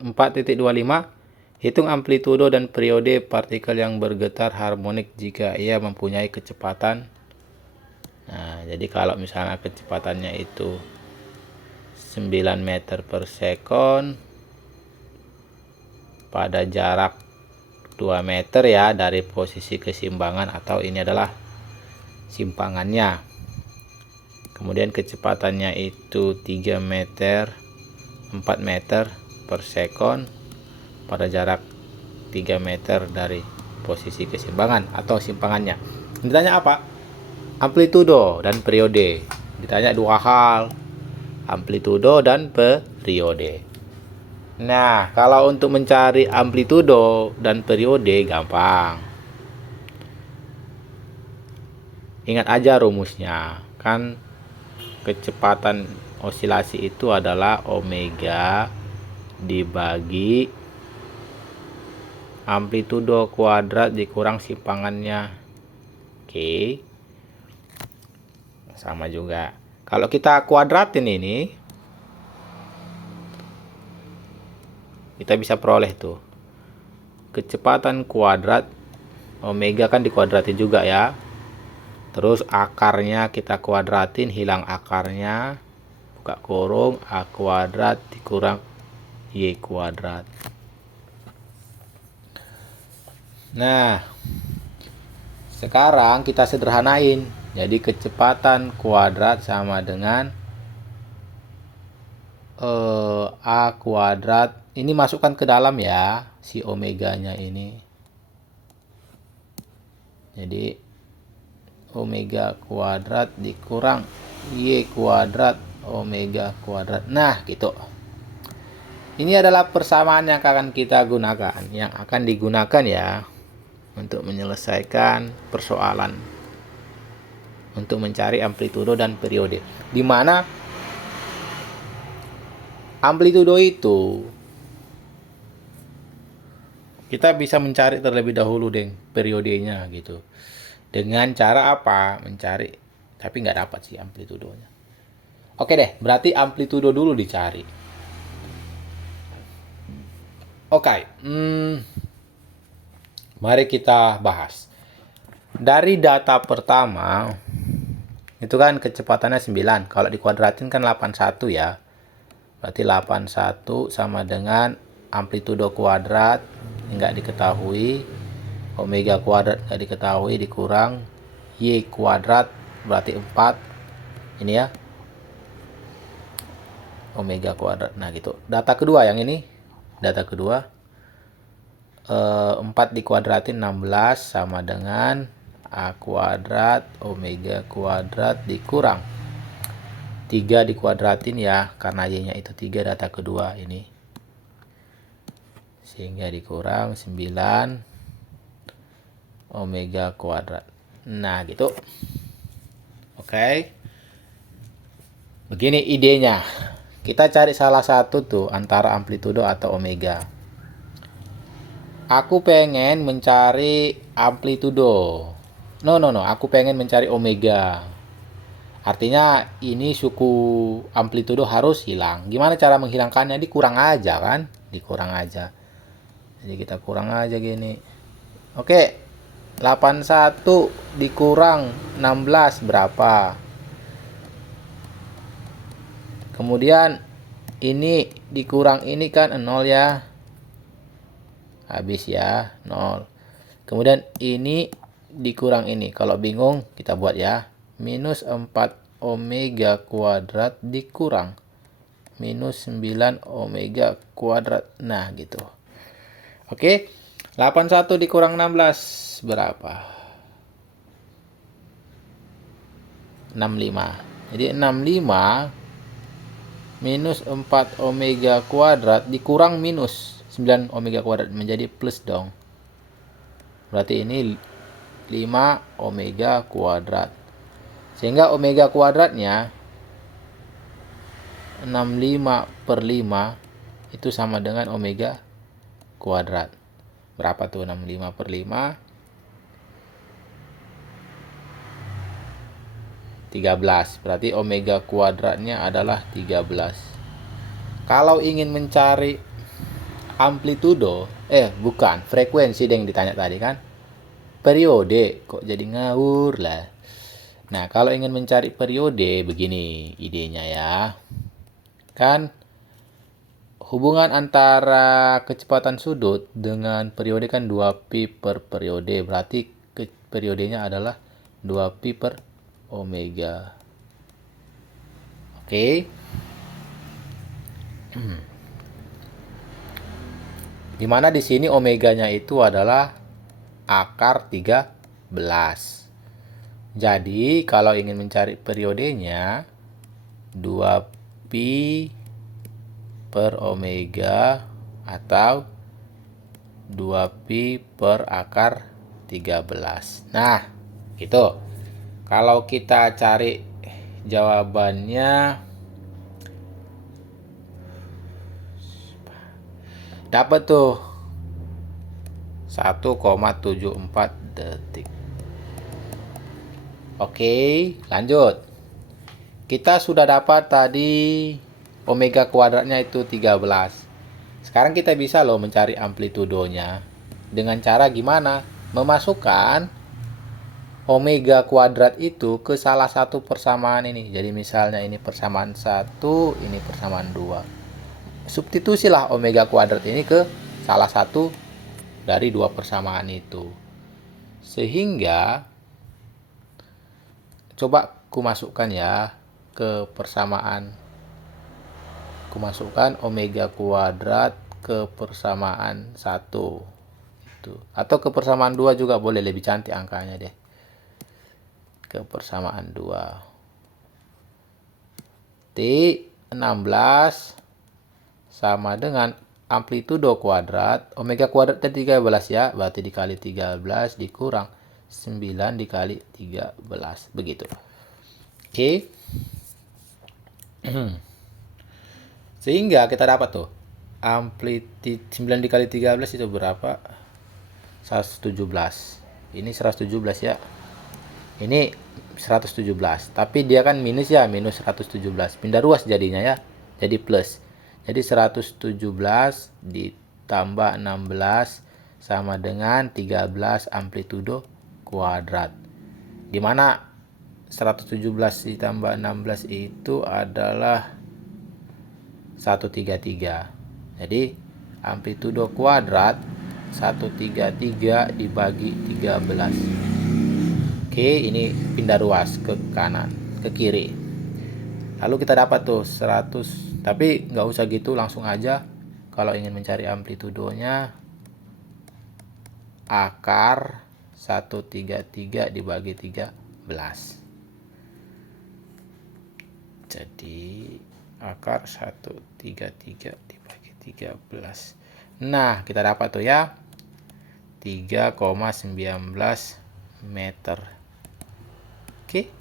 4.25, hitung amplitudo dan periode partikel yang bergetar harmonik jika ia mempunyai kecepatan. Nah, jadi kalau misalnya kecepatannya itu 9 meter per sekon pada jarak 2 meter ya dari posisi keseimbangan, atau ini adalah simpangannya. Kemudian kecepatannya itu 3 meter 4 meter per sekon pada jarak 3 meter dari posisi keseimbangan atau simpangannya. Ditanya apa? Amplitudo dan periode. Ditanya dua hal, amplitudo dan periode. Nah, kalau untuk mencari amplitudo dan periode gampang. Ingat aja rumusnya. Kan kecepatan osilasi itu adalah omega dibagi amplitudo kuadrat dikurang simpangannya. Oke. Sama juga. Kalau kita kuadratin ini, kita bisa peroleh tuh kecepatan kuadrat omega kan dikuadratin juga ya. Terus akarnya kita kuadratin, hilang akarnya, buka kurung, a kuadrat dikurang y kuadrat. Nah, sekarang kita sederhanain. Jadi kecepatan kuadrat sama dengan a kuadrat. Ini masukkan ke dalam ya, si omeganya ini. Jadi omega kuadrat dikurang y kuadrat omega kuadrat. Nah, gitu. Ini adalah persamaan yang akan kita gunakan, yang akan digunakan ya untuk menyelesaikan persoalan untuk mencari amplitudo dan periode, di mana amplitudo itu kita bisa mencari terlebih dahulu deh periodenya gitu. Dengan cara apa? Mencari, tapi nggak dapat sih amplitudonya. Oke deh, berarti amplitudo dulu dicari. Oke, mari kita bahas. Dari data pertama, itu kan kecepatannya 9. Kalau dikuadratin kan 81 ya. Berarti 81 sama dengan amplitudo kuadrat, nggak diketahui. Omega kuadrat nggak diketahui, dikurang y kuadrat, berarti 4. Ini ya. Omega kuadrat. Nah gitu. Data kedua yang ini. Data kedua. 4 dikuadratin 16 sama dengan a kuadrat omega kuadrat dikurang 3 dikuadratin ya, karena y nya itu 3, data kedua ini, sehingga dikurang 9 omega kuadrat. Nah gitu. Oke, begini idenya. Kita cari salah satu tuh antara amplitudo atau omega. Aku pengen mencari amplitudo. No, aku pengen mencari omega. Artinya ini suku amplitudo harus hilang. Gimana cara menghilangkannya? Dikurang aja kan? Dikurang aja. Jadi kita kurang aja gini. Oke. 81 dikurang 16 berapa? Kemudian ini dikurang ini kan 0 ya. Habis ya, 0. Kemudian ini dikurang ini. Kalau bingung kita buat ya. Minus 4 omega kuadrat dikurang minus 9 omega kuadrat. Nah gitu. Oke. 81 dikurang 16 berapa? 65. Jadi 65 minus 4 omega kuadrat dikurang minus 9 omega kuadrat, menjadi plus dong. Berarti ini 5 omega kuadrat. Sehingga omega kuadratnya 65 per 5 itu sama dengan omega kuadrat. Berapa tuh 65 per 5? 13. Berarti omega kuadratnya adalah 13. Kalau ingin mencari amplitudo, bukan, frekuensi yang ditanya tadi kan. Periode, kok jadi ngawur lah. Nah, kalau ingin mencari periode, begini idenya ya. Kan hubungan antara kecepatan sudut dengan periode kan 2pi per periode. Berarti periodenya adalah 2pi per omega. Oke. Dimana di sini omeganya itu adalah akar 13. Jadi, kalau ingin mencari periodenya, 2pi per omega atau 2pi per akar 13. Nah, gitu. Kalau kita cari jawabannya, dapat tuh 1,74 detik. Oke, lanjut. Kita sudah dapat tadi omega kuadratnya itu 13. Sekarang kita bisa loh mencari amplitudonya. Dengan cara gimana? Memasukkan omega kuadrat itu ke salah satu persamaan ini. Jadi misalnya ini persamaan 1, ini persamaan 2. Substitusilah omega kuadrat ini ke salah satu dari dua persamaan itu. Sehingga coba ku masukkan ya ke persamaan. Ku masukkan omega kuadrat ke persamaan 1. Itu. Atau ke persamaan 2 juga boleh, lebih cantik angkanya deh. Ke persamaan 2. T16 sama dengan amplitudo kuadrat. Omega kuadratnya 13 ya. Berarti dikali 13 dikurang 9 dikali 13. Begitu. Oke. Sehingga kita dapat tuh amplitudo 9 dikali 13 itu berapa? 117. Ini 117 ya. Ini 117. Tapi dia kan minus ya, minus 117. Pindah ruas jadinya ya. Jadi plus. Jadi 117 ditambah 16 sama dengan 13 amplitudo kuadrat. Dimana 117 ditambah 16 itu adalah 133. Jadi amplitudo kuadrat 133 dibagi 13. Oke, ini pindah ruas ke kanan, ke kiri. Lalu kita dapat tuh 100. Tapi nggak usah gitu, langsung aja. Kalau ingin mencari amplitudonya, akar 133 dibagi 13. Jadi akar 133 dibagi 13. Nah, kita dapat tuh ya 3,19 meter. Oke.